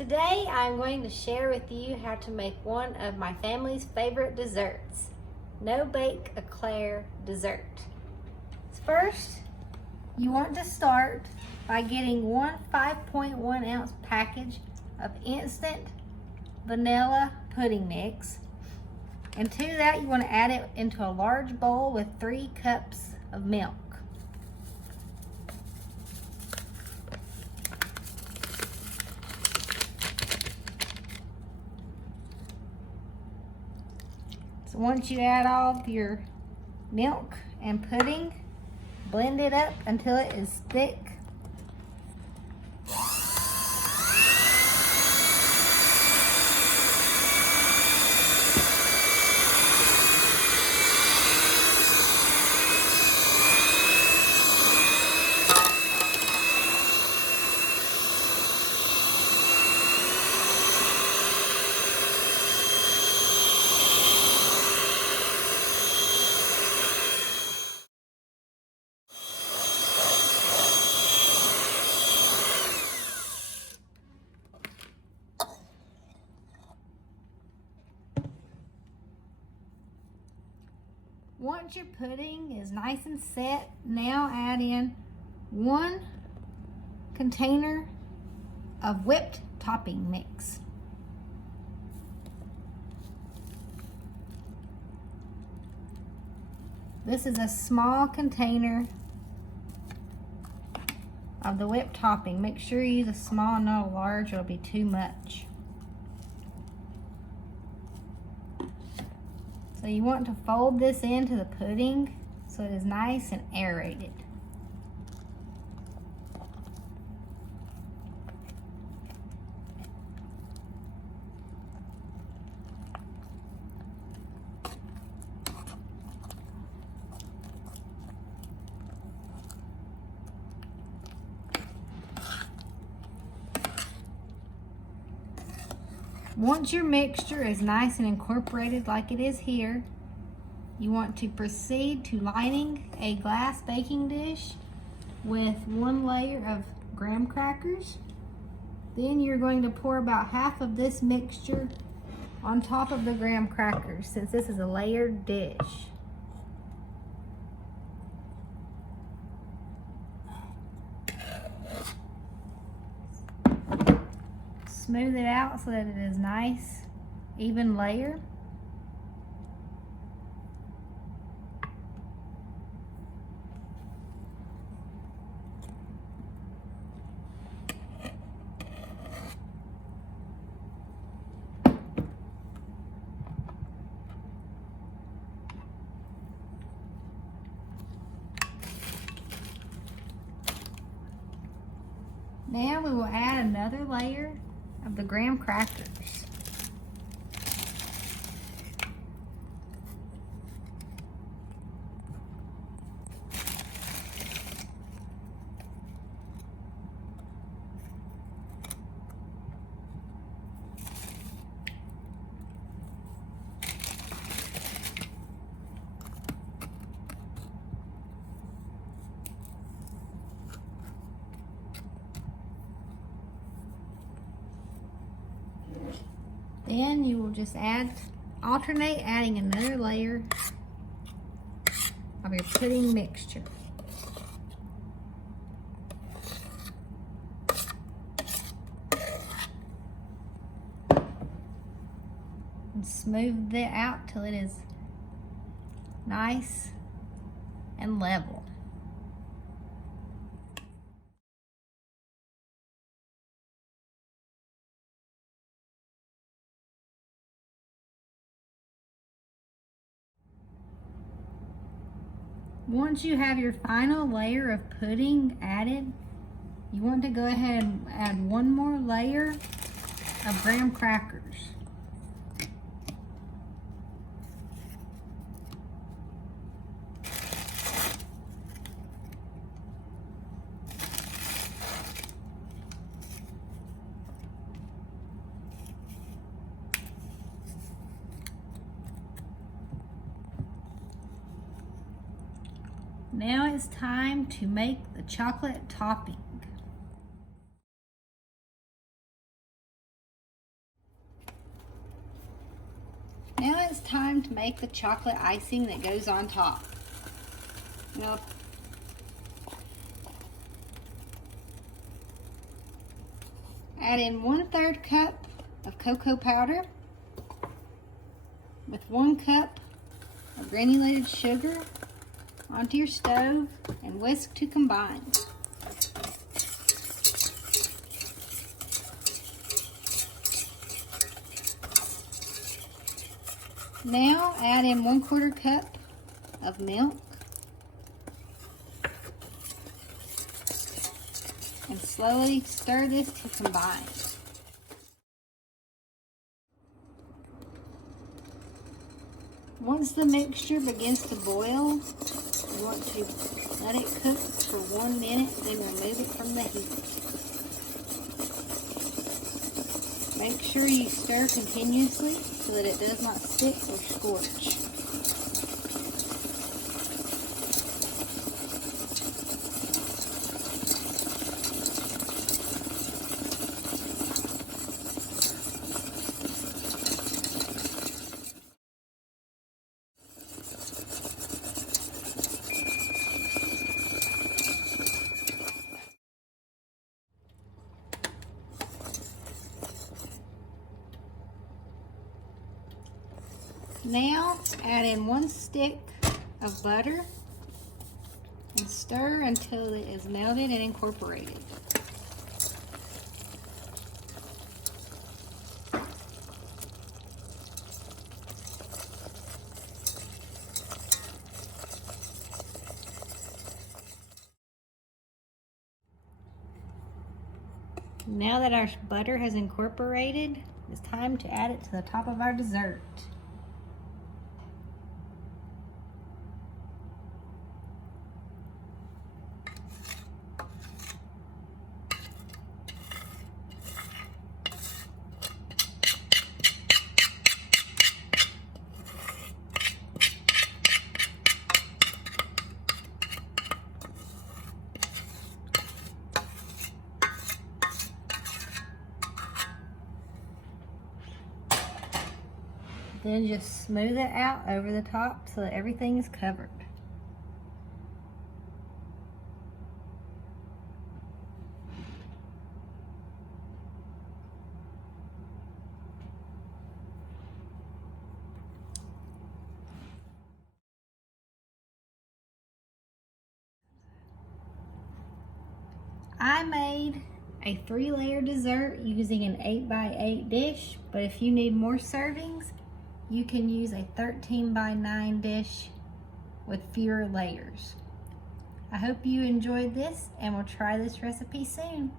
Today I'm going to share with you how to make one of my family's favorite desserts, no-bake Eclair dessert. First, you want to start by getting one 5.1 ounce package of instant vanilla pudding mix. And to that, you want to add it into a large bowl with 3 cups of milk. So once you add all of your milk and pudding, blend it up until it is thick. Once your pudding is nice and set, now add in 1 container of whipped topping mix. This is a small container of the whipped topping. Make sure you use a small, not a large, or it'll be too much. So you want to fold this into the pudding so it is nice and aerated. Once your mixture is nice and incorporated like it is here, you want to proceed to lining a glass baking dish with 1 layer of graham crackers. Then you're going to pour about half of this mixture on top of the graham crackers, since this is a layered dish. Smooth it out so that it is nice, even layer. Now we will add another layer of the graham crackers. Then you will just alternate adding another layer of your pudding mixture. And smooth it out till it is nice and level. Once you have your final layer of pudding added, you want to go ahead and add 1 more layer of graham crackers. Now it's time to make the chocolate topping. time to make the chocolate icing that goes on top. Now, add in 1/3 cup of cocoa powder with 1 cup of granulated sugar onto your stove and whisk to combine. Now add in 1/4 cup of milk and slowly stir this to combine. Once the mixture begins to boil, you want to let it cook for 1 minute, then remove it from the heat. Make sure you stir continuously so that it does not stick or scorch. Now add in 1 stick of butter and stir until it is melted and incorporated. Now that our butter has incorporated, it's time to add it to the top of our dessert. Then just smooth it out over the top so that everything is covered. I made a 3-layer dessert using an 8x8 dish, but if you need more servings, you can use a 13x9 dish with fewer layers. I hope you enjoyed this and will try this recipe soon.